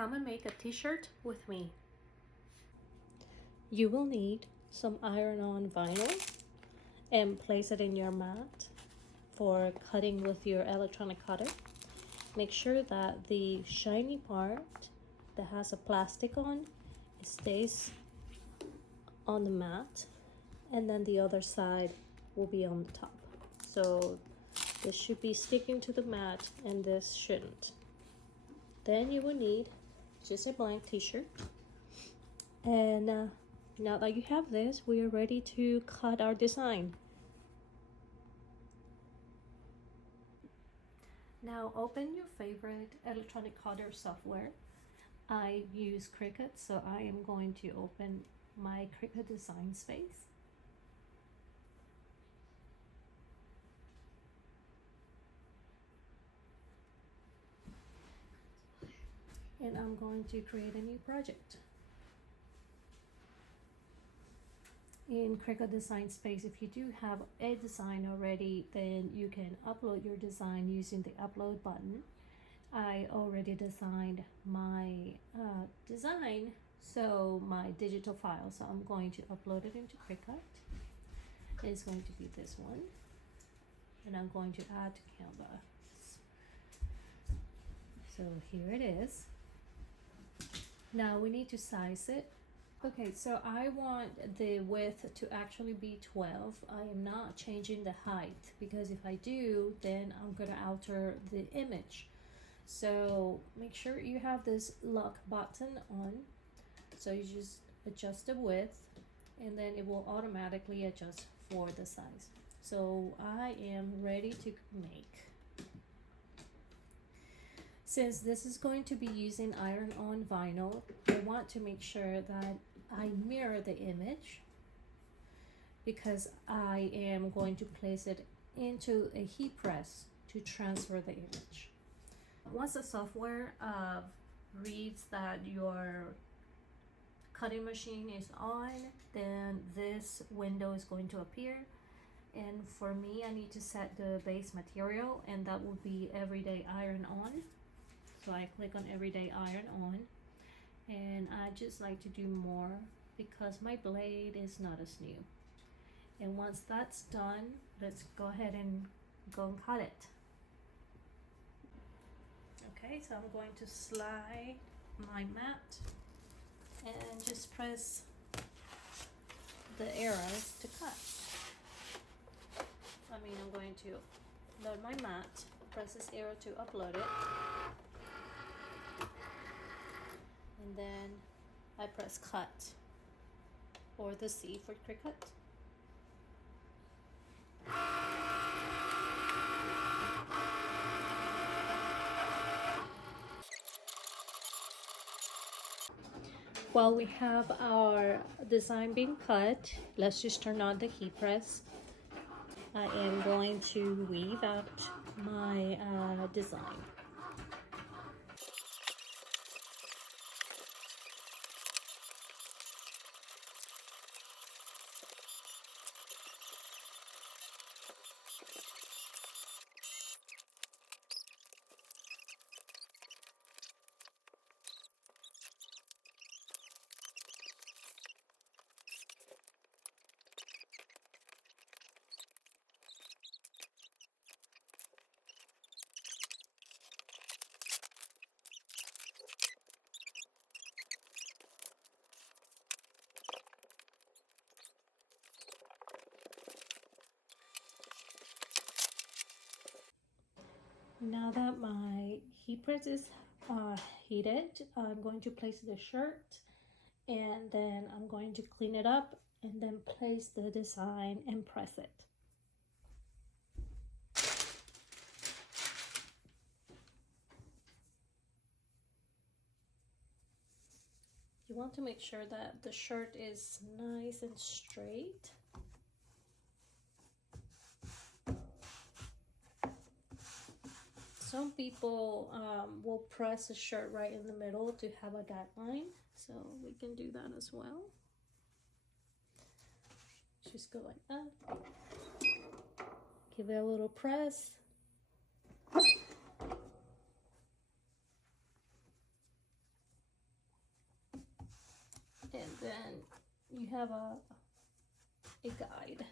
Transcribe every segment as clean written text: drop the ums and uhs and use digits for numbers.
come and make a t-shirt with me. You will need some iron-on vinyl and place it in your mat for cutting with your electronic cutter. Make sure that the shiny part that has a plastic on, it stays on the mat, and then the other side will be on the top. So this should be sticking to the mat and this shouldn't. Then you will need just a blank t-shirt. And now that you have this, we are ready to cut our design. Now open your favorite electronic cutter software. I use Cricut, so I am going to open my Cricut design space. And I'm going to create a new project. In Cricut design space, if you do have a design already, then you can upload your design using the upload button. I already designed my design, so my digital file, so I'm going to upload it into Cricut. It's going to be this one, and I'm going to add to Canva. So here it is. Now we need to size it. Okay, so I want the width to actually be 12. I am not changing the height, because if I do, then I'm gonna alter the image. So make sure you have this lock button on. So you just adjust the width, and then it will automatically adjust for the size. So I am ready to make. Since this is going to be using iron-on vinyl, I want to make sure that I mirror the image, because I am going to place it into a heat press to transfer the image. Once the software reads that your cutting machine is on, then this window is going to appear. And for me, I need to set the base material, and that will be everyday iron on. So I click on everyday iron on, and I just like to do more because my blade is not as new. And once that's done, let's go ahead and go and cut it. Okay, so I'm going to slide my mat and just press the arrows to cut. I'm going to load my mat, press this arrow to upload it, and then I press cut, or the C for Cricut. While we have our design being cut, let's just turn on the heat press. I am going to weave out my design. Now that my heat press is heated, I'm going to place the shirt, and then I'm going to clean it up and then place the design and press it. You want to make sure that the shirt is nice and straight. Some people will press the shirt right in the middle to have a guideline, so we can do that as well. Just go like that. Give it a little press. And then you have a guide.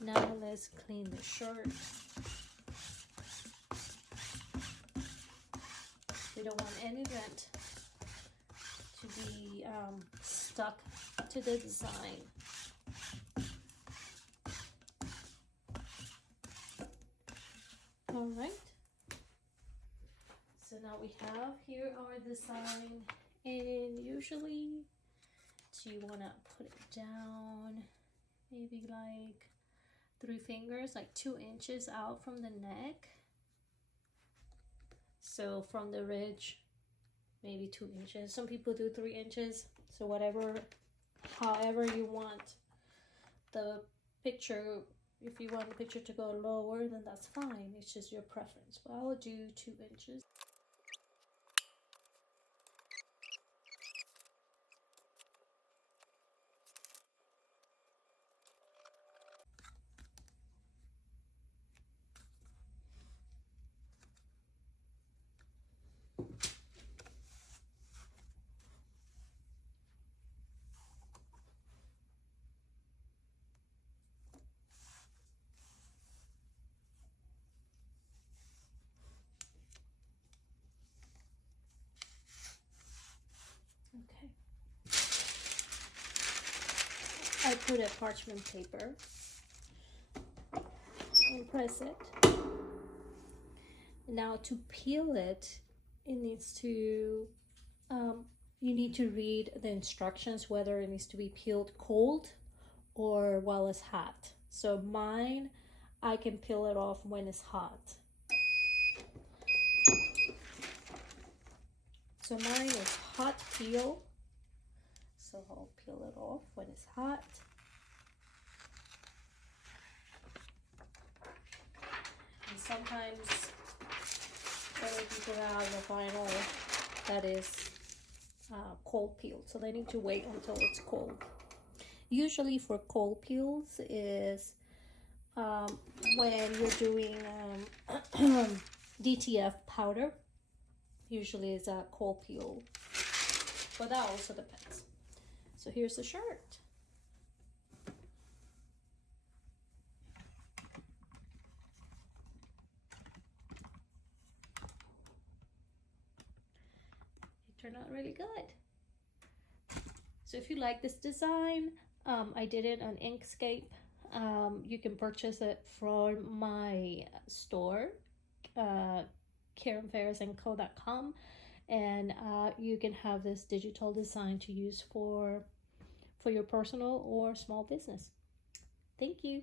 Now let's clean the shirt. We don't want any rent to be stuck to the design. All right. So now we have here our design, and usually you want to put it down maybe like 3 fingers, like 2 inches out from the neck. So from the ridge, maybe 2 inches. Some people do 3 inches. So however you want the picture. If you want the picture to go lower, then that's fine. It's just your preference. But I will do 2 inches. Okay. I put a parchment paper and press it. Now to peel it, it needs to, you need to read the instructions whether it needs to be peeled cold or while it's hot. So mine, I can peel it off when it's hot. So mine is hot peel. So I'll peel it off when it's hot. And sometimes other people have a vinyl that is cold peeled, so they need to wait until it's cold. Usually for cold peels is when you're doing DTF powder. Usually it's a cold peel, but that also depends. So here's the shirt. It turned out really good. So if you like this design, I did it on Inkscape. You can purchase it from my store, KarenFerrisandCo.com, and you can have this digital design to use for your personal or small business. Thank you.